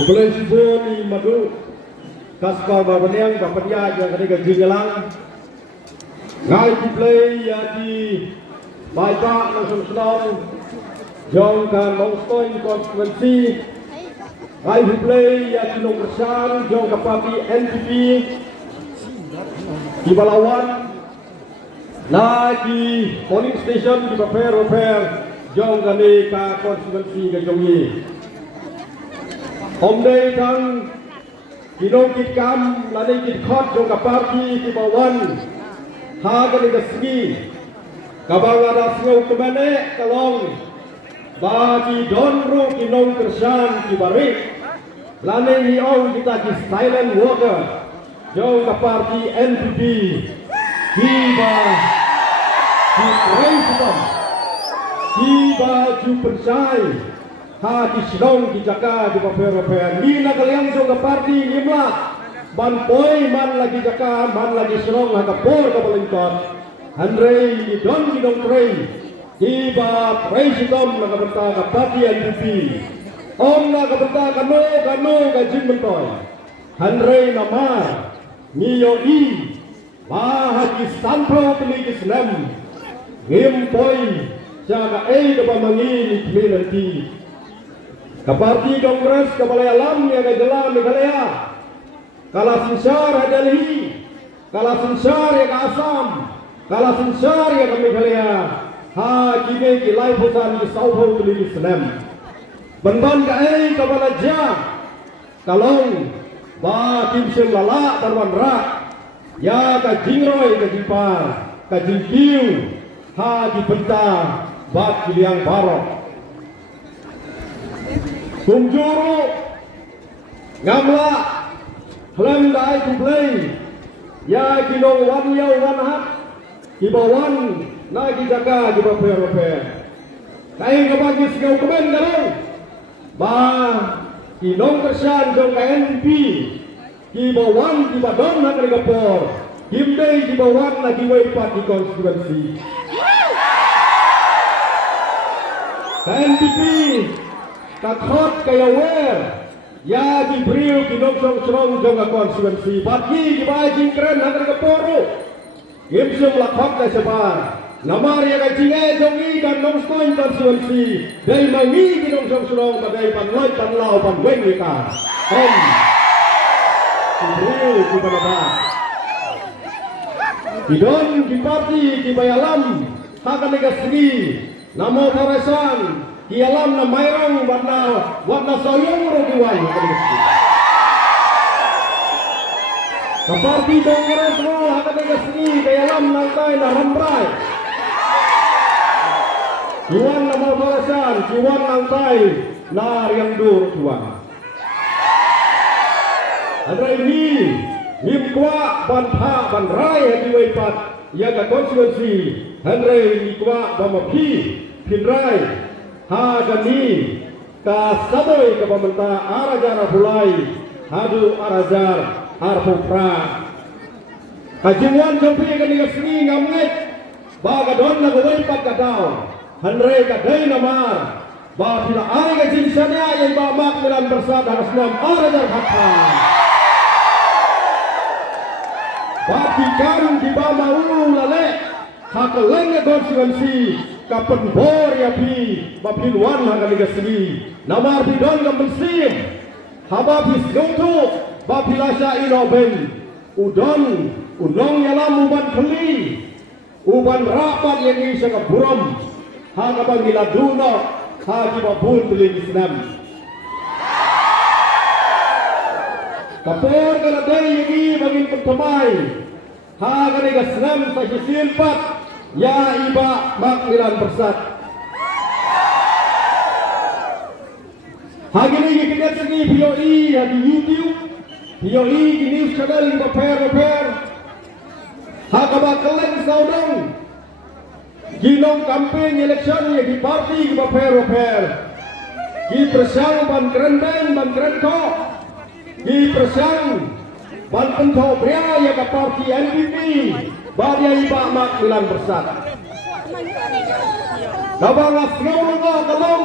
Sebelum sebelum ni madu kaskar barbaniang bapanya yang kena kejelang ngai di play ya di baik langsung senang jong kan mongstoin konstituensi ngai di play ya di nomor san jong ke parti NPP di Balawan lagi polling station di repair jong kami ke konstituensi ke jongi hôm nay thằng kinong kitkam là đây kit khot trong cả party di Balawan ha cái này segi kabang ada sengau kemana kalong bagi donro kinong kersan di barik lane hiau kita di silent worker jauh ke parti NPP tiba di president tiba ju persai ha di Silong di Jakarta di Papua ni nak kalian jauh ke parti nimlah ban poi man lagi Jakarta man lagi Silong ha kapor ke Balingkot Andre di don di dong trei tiba president nak berta ke parti NPP om nak berta kano gajin mentoy Andre nama niyo i bahagia sampro peligi Islam game poi jaga depan mangi nanti ke parti kongres ke balai alam ya ke jalan Meghalaya kala sinsar ya Delhi kala sinsar ya ke Assam kala sinsar ya ke Meghalaya ha kini ki lai pusan di saupau peligi Islam benton ke balai jah kalong ba tim sem lala tarwan rak ya ka jingroi ka jipar ka jingkiu ha di bentang bat kiliang barok kumjuru ngamla klem dai tu play ya kinong wan yau wan hat kibawan na ki jaga di Papua kai ka bagi segau kemen galong ba kinong kersan jong ka NPP kibawan kibadon na Kapor kimdei kibawan na kiwaipat di konstituensi ka NPP kakhot kaya wer ya dibriu kinong serong jong ka konstituensi bagi dibajing keren na Kapor kimsum lakhot na sebar namar ya kajinge jongi kan nong stoin konstituensi dai mangi kinong serong badai panloi panlau panwen ka om Ibu di mana di don di parti di bayalam hak negara segi namo Paresan di alam na mayrong warna soyong rogiwan ke parti kongres hak negara segi bayalam nangkai na rambrai juan namo Paresan juan nangkai na yang dur juan Andrai ni Nimkwa Bantha Banrai Diwaipat Yaga konstituensi Andrai Nikwa Bamapi Pinrai Hagani Ka Saboy Ka Pamenta Arajar Bulai Hadu Arajar Arpupra Kajimuan Jampi Ka Nigasni Ngamnet Bagadon Na Gawaipat Kadao Andrai Kadai Namar Ba Pila Ay Ka Jinsanya Yang Bamak Milan Bersat Harasnam Arajar Hakha Batikan di bawah lale hakalengnya konstituensi kapan bor ya pi bapilwan hakaliga segi namar bidon kemensim hababis goto bapilasya inoben udon unong yalam uban peli uban rapat yang isa ka buram hakabang giladuno hakibabun peli Islam Kapor kala day yagi bagin pagkamay ha kani gasnam sa sisilpat ya iba maklilan bersat ha gini gikinet segi POE ha di YouTube POE di news channel di repair ha kabakalan saudong ginong campaign election ya di parti di repair ki persang ban kerendeng ban kerenko di persang ban pentau pria ya ke parti NPP badia iba maklilan bersat Dabang asnau kalong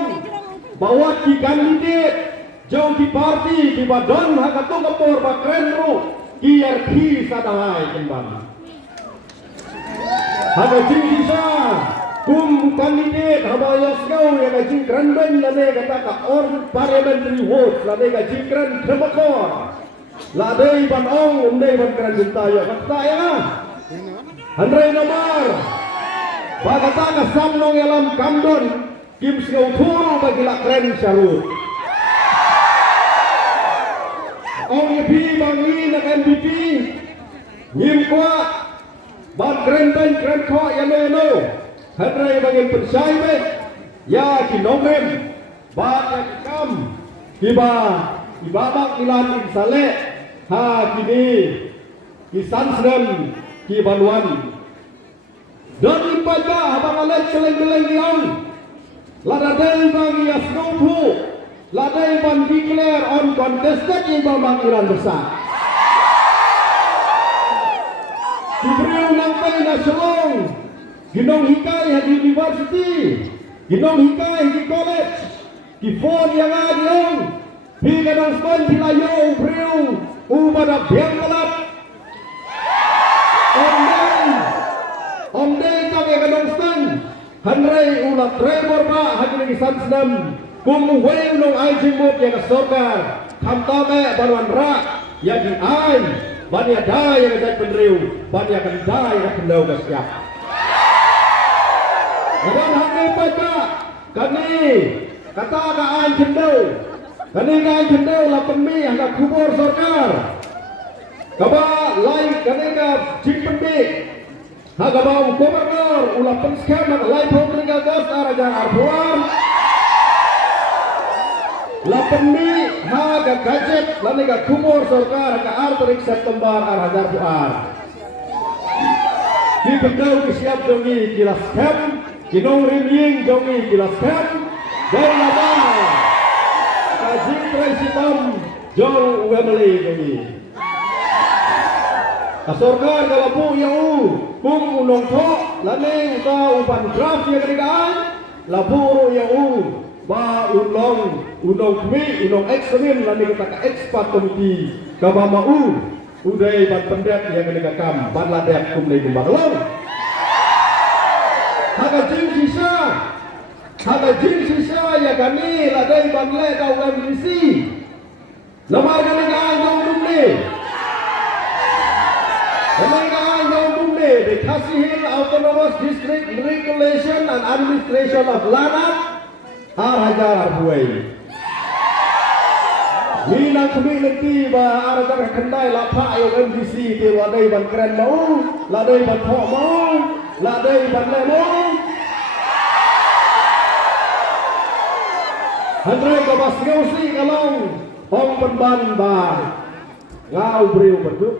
bawat di kandidat jauh di parti di badan hakatung kapor bakren ru kiarki sadai kembali haka jing bisa kum kandidat habayos kau yang jing keren ben lane kata ka or parliamentary vote lane ka jing keren demakor ladai ban ong umdai ban keren juntayo kata ya Andre nomor bagata ka samnong yalam kamdon kim singau turu bagi lak keren syarut ong yepi bangi nak MVP ngim kuat ban keren ben keren kok ya no Hadrai bagi percaya ya kinomem banyak kam kiba ibabak ilan insale ha kini kisan sedem kibanuan dan ibadah abang alat keleng-keleng yang ladai bagi yasnopu ladai ban declare on contested ibabak ilan besar diberi nangkai nasional ginong hikai di university, ginong hikai di college, di phone yang ada, di kadang sekolah di layau beriu, ubah biang kelap, omdeng kami kadang sekolah, hanrai ulat tremor pak hati lagi sansdam, kumway nong aijing mut yang kesorgar, kamtame baruan rak, yang di ain, banyak dah yang ada peneriu, banyak dah yang kendau kesiap. Dan hati baca kani kata kaan cendau kani kaan cendau lapan mi hingga kubur sorkar kaba lain kani ka cimpendik haga bau gubernur ulapan sekian hingga lain pemerintahan gas araja arbuar lapan mi haga gajet lain ka kubur sorkar hingga arterik September araja arbuar di bendau kesiap dongi jelaskan Kinong rimying jongi jelaskan dari nama Haji Presiden Jong Wemeli jongi kasorkan kalapu yau kum unong tok lane uta upan graf yang kerigaan laburu yau ba unong kmi unong ekstrim lane kita ka ekspat komiti kabamau udai ban pendet yang kerigaan ban ladet kum dari Gembarlong Haga jing sisa ya kami ladai bangle da UMDC lamar kami ka anjong dumne the Khasi Hill Autonomous District Regulation and Administration of Lanat Hajar Arbuai Minang community ba arajar kendai lapa UMDC di ladai ban keren mau ladai ban thok mau ladai ban le mau Andre ka bas ngausi kalong hong penban ba ngau beriu berduk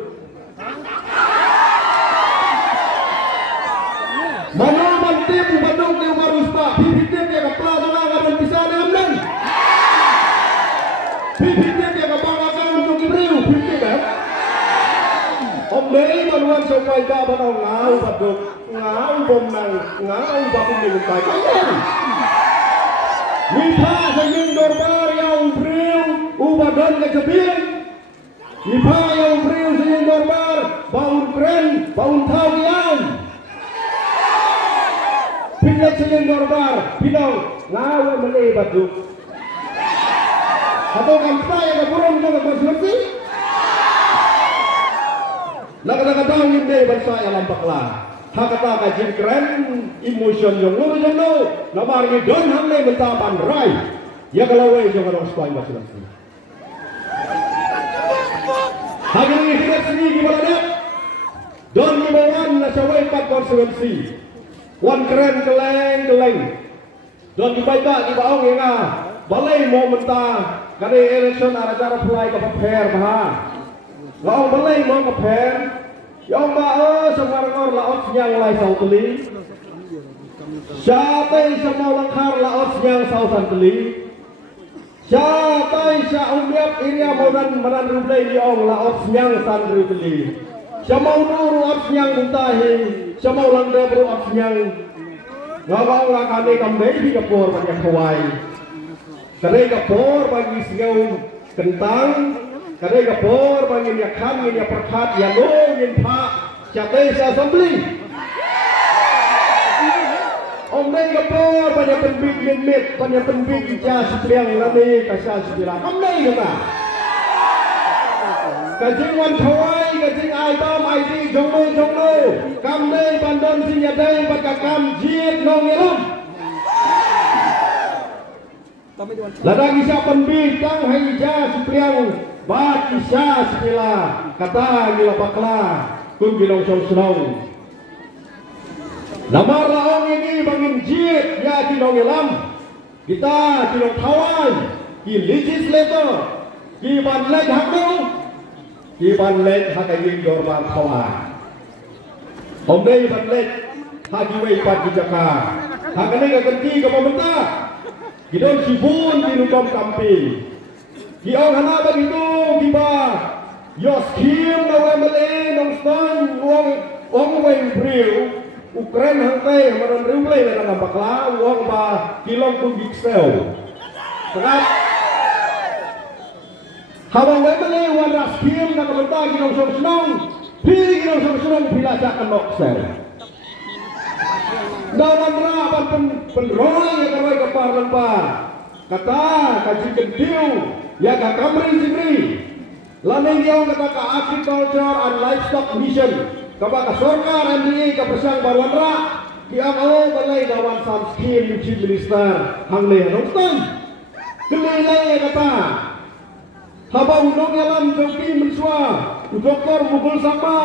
mana mantip badung ke warus pak pipitip ya kapla tengah kapan bisa dengan pipitip ya kapal akan untuk beriu pipitip kan om dei manuan sopai ba banau ngau baduk ngau bomnang ngau bakung di lupai Nipa sayang dorbar yang beriu ubadan kecebin Nipa yang beriu sayang dorbar baun keren baun tawian Pindah sayang dorbar pinang ngawe melei batu atau kampai yang kurang juga bersuci Laga-laga daun ini bangsa yang lampaklah Hakata kajin keren emotion yang lulu jono namar ni don hamle mentapan rai ya kalau wei jangan orang sekolah masih lagi hari ini kita sini gimana dek don himbauan nasional 4 konstituensi wan keren keleng don dibaca di bawah yang balai mau mentah kali election ada cara pelai ke per bah Lawan balai mau ke per Yang ba semarangor laot yang lai sau teli Syatai semua langkar laot yang sau san teli Syatai sya umyap iria modan manan rublai diong laot yang san teli Syamau nuru laot yang buntahi Syamau langda bro laot yang Ngabau lakane kamdei di kapur banyak kawai kadai kapor bagi singau kentang, kadai kapor bagi yakan ini perkat yang yin pak catai sa sambli. Om dai kapor banyak penbik min banyak penbik ija sipriang lani kasih sipilah. Om dai kata. Kajing wan thawai kajing ai tom ai di jongno kam dai bandon sing ya dai bakakam jiet nong yelam. Ladang isya penbintang hai ija sipriang bat isya sipila kata gila bakla kun gilong song namar laong ini bangin jiet ya kinong yelam kita kinong thawai ki legislator ki banlek hakau ki banlek hakai dorman thawai om dei banlek hagi wei pat dijaka hakane ka kenti ka pemerintah kidon sibun di lubang kamping ki ong hana begitu kiba yos kim na wemele nong stan wong weng briu Ukraine hang teh maron riulai na ngambakla wong ba kilong pun giksel sangat habang wemele wan raskim na kamenta kinong song pili kinong song pila sakan noksel dalam rapat penroy yang keroi kepar lempar kata kaji kentiu ya ka kamri singri laneng diong kata ka agriculture and livestock mission kabaka sorkar MDA ka pesang barwanra ki ang balay dawan sam scheme chief minister hangle nongtan kelelay kata haba unong yalam joki menswa doktor mugul sama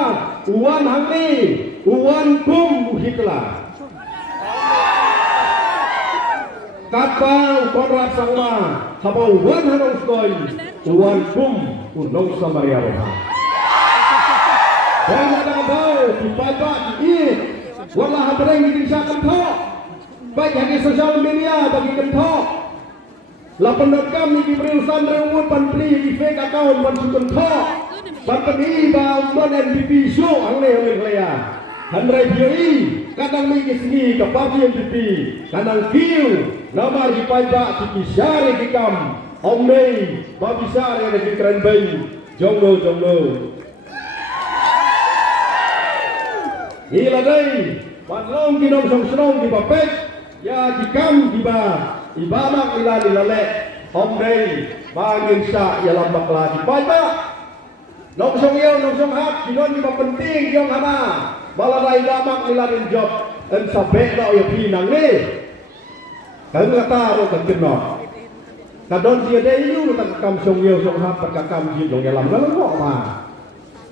uwan hangle uwan kum hitla kapal Konrad Sangma habau wan hanong skoy uwan kum unong samaria roha dan ada bau dibaca di wala hadrang di desa kentok baik yang di sosial media bagi kentok la pendekam di berurusan rewut pantri di fake account ban kentok pantri ba umban NPP show angle lea handrai bioi kadang mi sini ke parti NPP kadang kiu namar di pajak di kisare di kam omnei babisare di keren bayi jonglo ila dai panlong kinong song di bapek ya dikam di ba ibamak ila lilale om dai bangin sa ya lambak la di pajak nong song hap kinon di penting yong hana baladai damak ila din job en sabe no ya pinang ni kan kata ro kan kenno kadon dia dai yu tak kam song hap tak kam ji dong ya lam la kok ma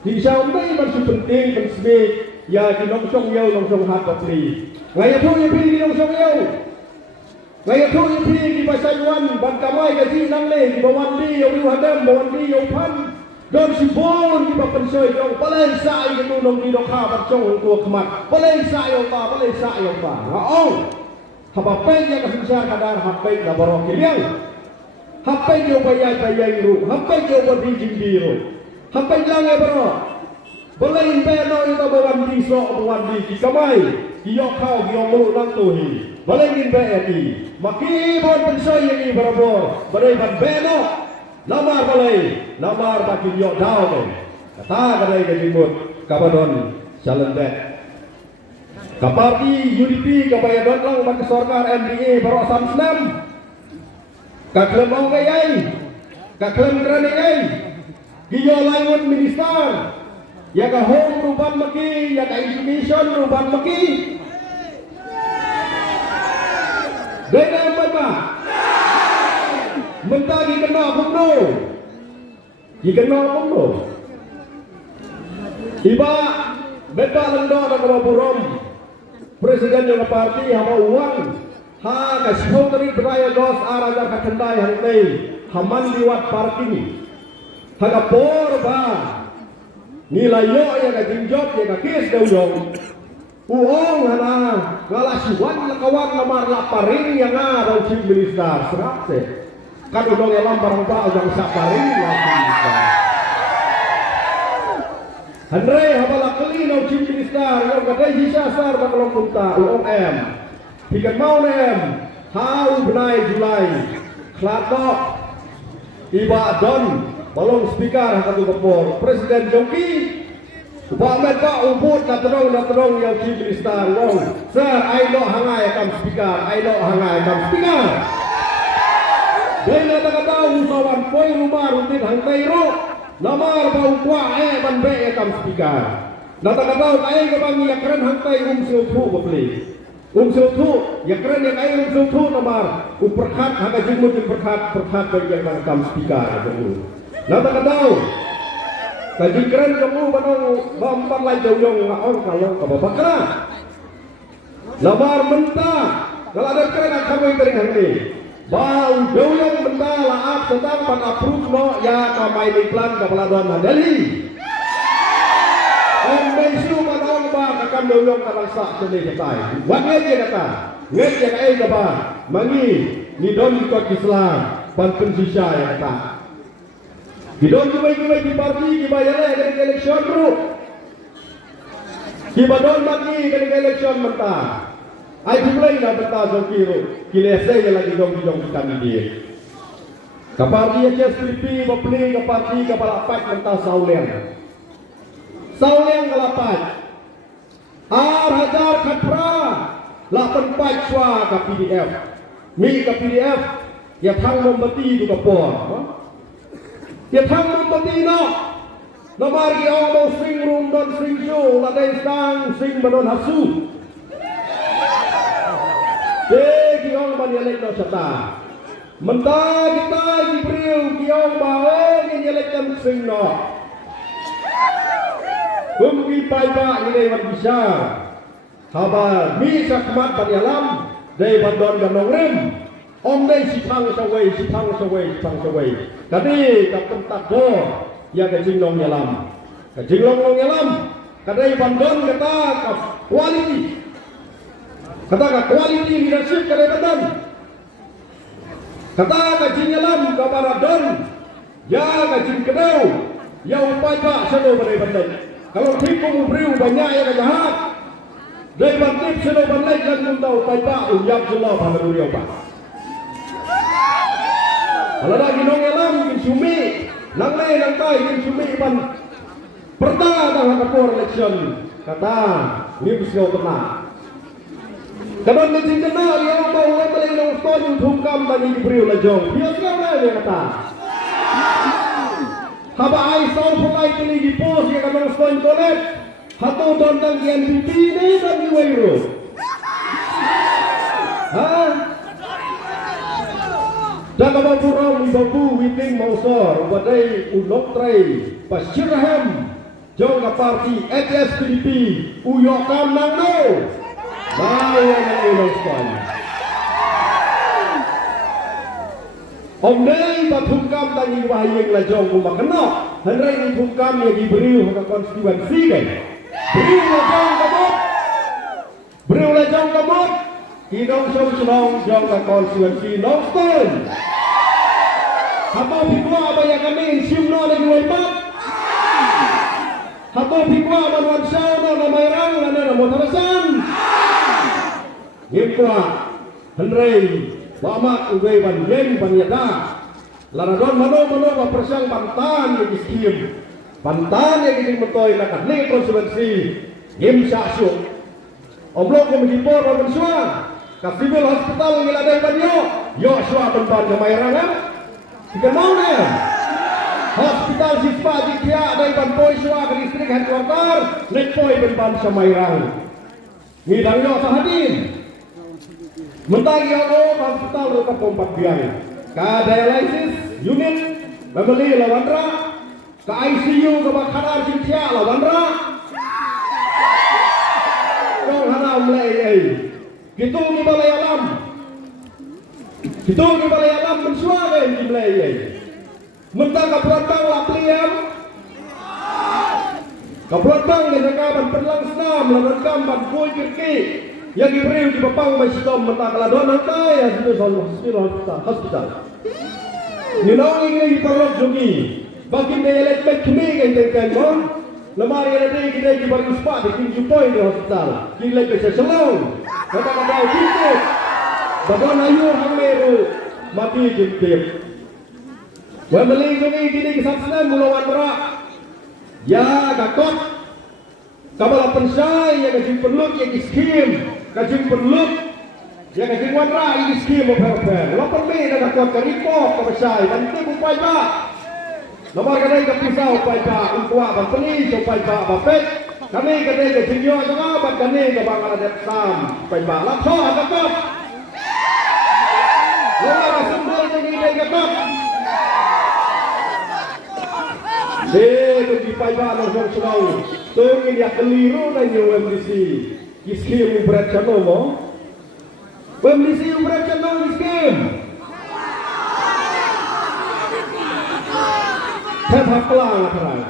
di sa om dai ban penting ben sebik ya di nongsong yau nongsong hat kopli ngaya tu ye pi di nongsong yau ngaya tu ye pi di Pasayuan ban kamai gaji nang le di bawan di yau hadam bawan di yau pan don si bon di bapan soy dong palai sai ke tu nong di dok ha ban chong tu kemat palai sai yau ba ngaong haba pen ya ka sensar kadar hapai da barok kiliang hapai yo bayai ru hapai yo bodi jimbiru hapai lang e baro boleh beno ito bawan di so bawan di kamay kiyok kau kiyok mulu nang tuhi boleh beno maki bon pensoy ini berabo boleh beno namar baki kiyok daw kata kadai kajimut kabadon salendek kaparti UDP kabayadon lang baki sorkar MDA barok samsnam kaklem mau gayay kaklem kerane gay kiyok lawan minister ya ka home ruban maki ya ka education ruban maki dena apa mentagi kena bumno iba beta lendo na kaburom presiden yang parti hama uang ha ka sekretari beraya dos araja ka kendai hari haman liwat parking ha ka porba nilai yo ya ka jinjot ya ka kis daw yong uong hana ngalasiwan kawan lamar laparing yang ada chief minister serapse kan udong elam barang ba udang saparing lagi Andre habala kali no chief minister yo kadai hisasar bakalong punta UOM hikan mau nem hau benai Julai Klato Iba Don Balong speaker Satu Kepor Presiden Joki Pak mereka ubud na terong yang Chief Minister Wong Sir, I know hangai kam speaker Dahil natakataw usawan po'y rumah rutin hang tayro Namar bau kwa ban be kam speaker Natakataw kaya kabang yakran hang tay siltu bapli siltu yakran yang kaya siltu namar Uperkat hanga jimut perkat bagian kam speaker Natakataw Kajikran kamu banong bampan lai jauh ngaong kalau kababakra. Lamar mentah kalau ada keren kamu yang dari hari. Bau jauh mentah laap tentang pan approve no ya kamai iklan kepala don mandali. Om besu banong ba kakam jauh kabangsa seni cetai. Wanget dia kata, nget yang ai kaba mangi ni don ikut Islam pan pensisa ya kata. Hidon kumai di parti kibayana dari election bro. Kibadon mati dari election mentah. Ai mulai na mentah zokiro. Kilese yang lagi dong kandidat. Kaparti HSPP bapli kaparti kapalapat mentah Sauliang. Sauliang kalapat. Hajar Khatra 84 swa ke PDF. Mi ke PDF ya thang membeti tu kapor. Ya thang membeti no. Nomor ki ong mo swing room don swing show ladai stang swing badon hasu. Ki ong ban yelek no sata. Mentah kita Jibril ki ong bae ki yelek kan swing no. Bumbi pai ba ni wan bisa. Haba mi sakmat ban yalam dai bandon ganong rem. Om dai sipang sawai. Kadi kapten takdo ya kajing nong yalam. Kajing nong yalam. Kadai bandon kata quality. Kata quality leadership kadai bandon. Kata kajing yalam kabaradon. Ya kajing kedau. Ya upai pak sano badai bandai. Kalau tipu briu banyak ya jahat. Dai bandip sano bandai dan muntau upai pak uyap jelah pandaru ya pak. Kalau lagi nong elam bin sumi, nang lay nang tay bin sumi ban pertama tang kapor election kata ni bisau kena. Kadon ni jing kena dia mau ngambil nong stone YouTube kam bagi Jibril lajong. Dia sekarang dia kata. Haba ai sau pukai tini di pos ya kadon stone collect. Hatu don tang NPP ni dan di Wairo. Ha? Dan kalau burung ibu witing mausor wadai ulok tray pasirham jong ka parti HSPP uyokam nang no bawa nang ulok span omnei pathumkam tani wahing la jong ku makno hanrai ni thumkam ye diberi ka konstituensi kan beriu la jong kamot Kidong song jong ka konstituensi Nongstone. Hato pikwa abaya kami simno na giwaypat. Hato pikwa manwan siyaw na mayrang na motarasan. Ngipwa Henry wamak ugay banyen banyada. Laradon mano wapresyang bantan yung iskim. Bantan yung giting mentoy na kadling konstituensi. Ngim syasyo. Oblok yung magipor wa bensuan. Ka civil hospital ngiladay banyo yo swa ban kamayarangan tiga mau na hospital sispa dikya day ban poy swa ka distrik headquarter nek poy ban sa mayrang ngidang yo sa hadin mentagi ako hospital ro ka pompat biang ka dialysis unit babali lawandra ka ICU ka bakhanar sitya lawandra kong hanam lay Gitu ni balai alam mensuara di belai. Mentang kapuatang lapliam. Kapuatang ni nakaban perlang senam lawan kamban kuy kirki. Yang diberi di bapang mai sitom mentang kaladon hantai ya hospital. Ni nong ini perlok jogi. Bagi melet mek kini kan tengkan mon. Lemari ada kita di baru spa di tinggi point di hospital. Kita bisa selong. Kata-kata itu. Bagon ayu hang meru. mati jempip. Wemeli jongi kini kesaksian mulawan rak. Ya gakot. Kabala pensai ya kajing perlut ya kiskim. Kajing perlut ya kajing wanra ya kiskim oper-oper. Lapan me na gakot karipok kapasay. Banti upay pa. Nomor kanay kapisaw upay pa. Ungkuwa bangpeli upay pa bapet. Kami kanay kajing nyo at ngabat kami kabang alat sam upay pa. Lapso gakot. Wala rasundol jongi kay gakot. Kung ipaiba ng song-song tungin ya keliru na yung MDC iskim berat chano mo MDC yung berat chano iskim tepap lang akarang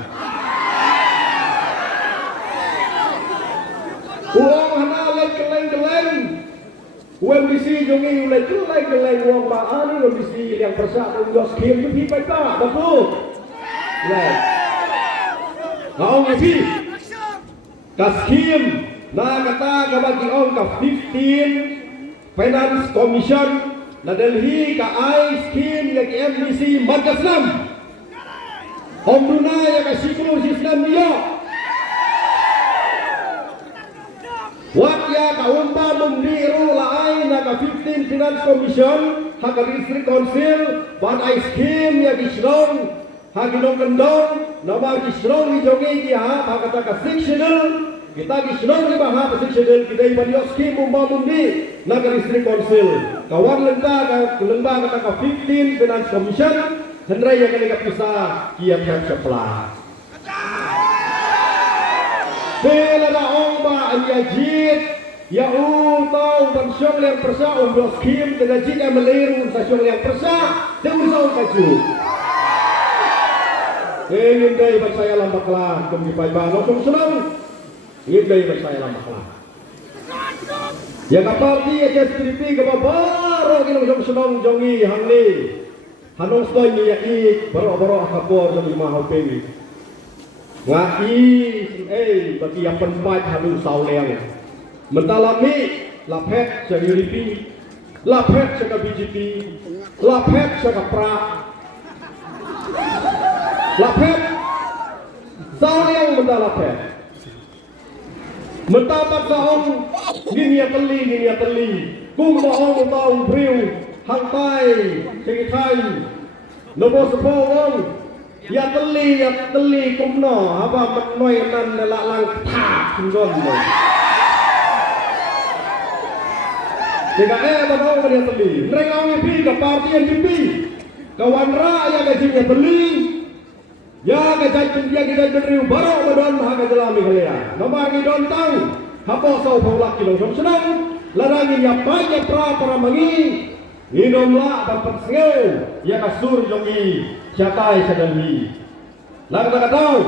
uang hana lek keleng-keleng MDC yung yung lek keleng-keleng uang maani MDC yang persatu yung iskim yung ipaiba dapur Right. Naong isi Kaskim na kata kabagi ong ka 15 Finance Commission na Delhi ka ay scheme yang MDC Markaslam Om Brunei yang ka siklo sistem niyo Wat ya ka umba mumdiru laay na ka 15 Finance Commission haka District Council ban ay scheme yang isrong Haginong kendong, nama kisrong ijongi kia, hakata ka sectional, kita kisrong iba ha sectional, kita iba dioski mundi, naga district council, kawan lengka kata ka 15 finance commission, hendrai yang kalikat bisa kia pihak sebelah. Sela na ongba anjajit, ya utau bansyong yang persa umbro skim, tenajit yang meliru sasyong yang persa, deusau kaju. Ingin day saya lambak lah, kumipay ba nosong senang. Ingin day saya lambak lah. Ya kapal di HSPP kababaro kinong senang jongi hangli. Hanong stoy niya baro-baro akapor na lima hopeng. Ngai bagi yang penpat hanu sauleng. Mentalami lapet sa UDP, lapet sa BJP, lapet sa kapra. Lapet sao yang benda lapet mentapat saong ginia teli kung maong taong briu hangtai segitai nopo sepowong ya teli kumno apa metnoy nan lalang tak singgon mo jika banong dia teli mereka ngipi ke parti NDP kawan rakyat gajinya teli ya kejadian dia kita beriu baru badon haga jalami kalian nomor ni don tahu hapo sau paulak kilo senang larangi ya banyak para mangi inomla dapat sengau ya kasur jongi catai sedalmi lah kata tahu